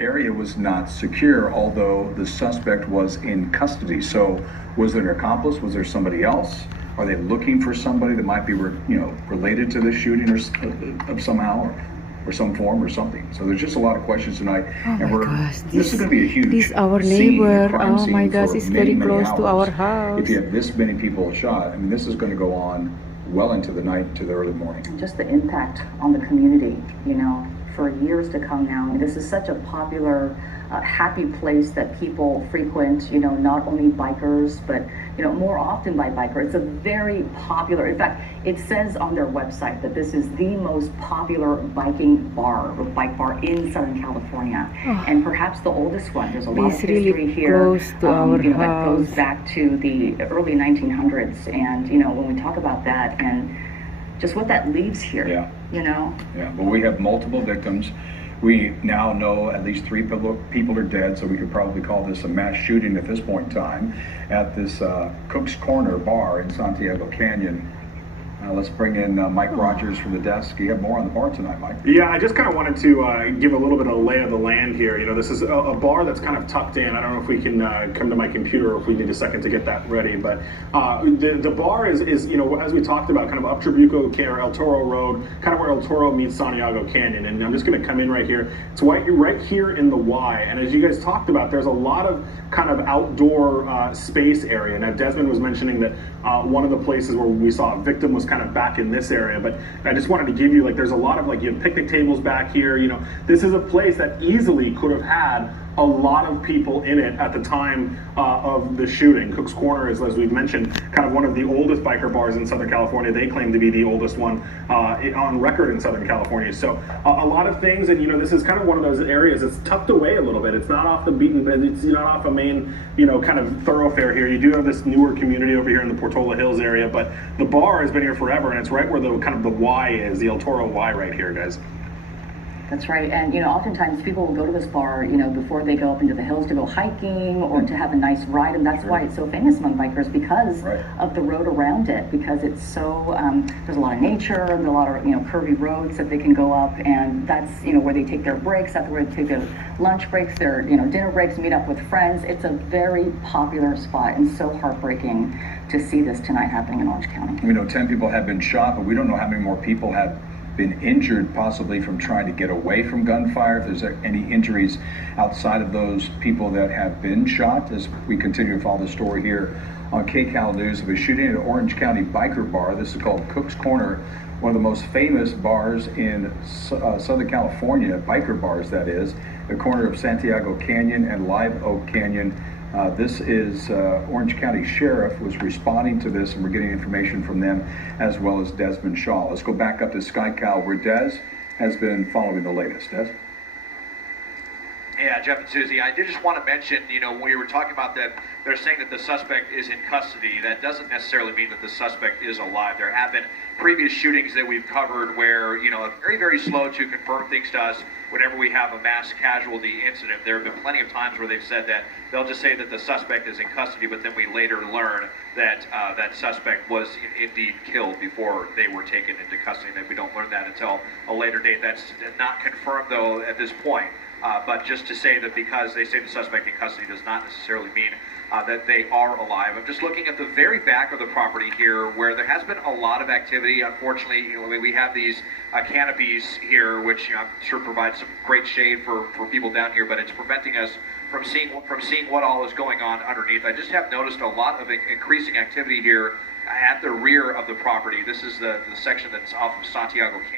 area was not secure, although the suspect was in custody. So was there an accomplice? Was there somebody else? Are they looking for somebody that might be, related to this shooting or somehow, or some form or something? So there's just a lot of questions tonight. Oh and my gosh, this is going to be a huge this our scene, neighbor. crime Oh my scene gosh, for it's many, very many close to our hours. house. If you have this many people shot, I mean, this is going to go on well into the night to the early morning. Just the impact on the community, for years to come now. I mean, this is such a popular, happy place that people frequent, not only bikers, but, more often by bikers. It's a very popular, in fact, it says on their website that this is the most popular biking bar or bike bar in Southern California. Oh, and perhaps the oldest one. There's a lot of it's really history here, close to our that goes house. back to the early 1900s. And, when we talk about that and just what that leaves here, Yeah. Yeah, but we have multiple victims. We now know at least 3 people are dead, so we could probably call this a mass shooting at this point in time at this Cook's Corner bar in Santiago Canyon. Let's bring in Mike Rogers from the desk. You have more on the bar tonight, Mike. Yeah, I just kind of wanted to give a little bit of a lay of the land here. This is a bar that's kind of tucked in. I don't know if we can come to my computer or if we need a second to get that ready. But the bar is as we talked about, kind of up Trabuco or El Toro Road, kind of where El Toro meets Santiago Canyon. And I'm just going to come in right here. It's right here in the Y. And as you guys talked about, there's a lot of kind of outdoor space area. Now, Desmond was mentioning that one of the places where we saw a victim was kind of back in this area, but I just wanted to give you, there's a lot of you have picnic tables back here. This is a place that easily could have had a lot of people in it at the time of the shooting. Cook's Corner is, as we've mentioned, kind of one of the oldest biker bars in Southern California. They claim to be the oldest one on record in Southern California. So a lot of things, and this is kind of one of those areas that's tucked away a little bit. It's not off the beaten, it's not off a main, kind of thoroughfare here. You do have this newer community over here in the Portola Hills area, but the bar has been here forever, and it's right where the kind of the Y is, the El Toro Y right here, guys. That's right. And, oftentimes people will go to this bar, before they go up into the hills to go hiking or to have a nice ride. And that's why it's so famous among bikers, because of the road around it, because it's so, there's a lot of nature and a lot of, curvy roads that they can go up. And that's, where they take their breaks. That's where they take their lunch breaks, their, dinner breaks, meet up with friends. It's a very popular spot, and so heartbreaking to see this tonight happening in Orange County. We know 10 people have been shot, but we don't know how many more people have been injured, possibly from trying to get away from gunfire. If there's any injuries outside of those people that have been shot, as we continue to follow the story here on KCAL News of a shooting at an Orange County biker bar. This is called Cook's Corner, one of the most famous bars in Southern California, biker bars that is, the corner of Santiago Canyon and Live Oak Canyon. This is Orange County Sheriff was responding to this, and we're getting information from them, as well as Desmond Shaw. Let's go back up to SkyCal, where Des has been following the latest. Des? Yeah, Jeff and Susie, I did just want to mention, when we were talking about that, they're saying that the suspect is in custody. That doesn't necessarily mean that the suspect is alive. There have been previous shootings that we've covered where, very, very slow to confirm things to us whenever we have a mass casualty incident. There have been plenty of times where they've said that they'll just say that the suspect is in custody, but then we later learn that that suspect was indeed killed before they were taken into custody, and that we don't learn that until a later date. That's not confirmed, though, at this point. But just to say that because they say the suspect in custody does not necessarily mean that they are alive. I'm just looking at the very back of the property here, where there has been a lot of activity. Unfortunately, we have these canopies here, which I'm sure provide some great shade for people down here, but it's preventing us from seeing what all is going on underneath. I just have noticed a lot of increasing activity here at the rear of the property. This is the section that's off of Santiago Canyon.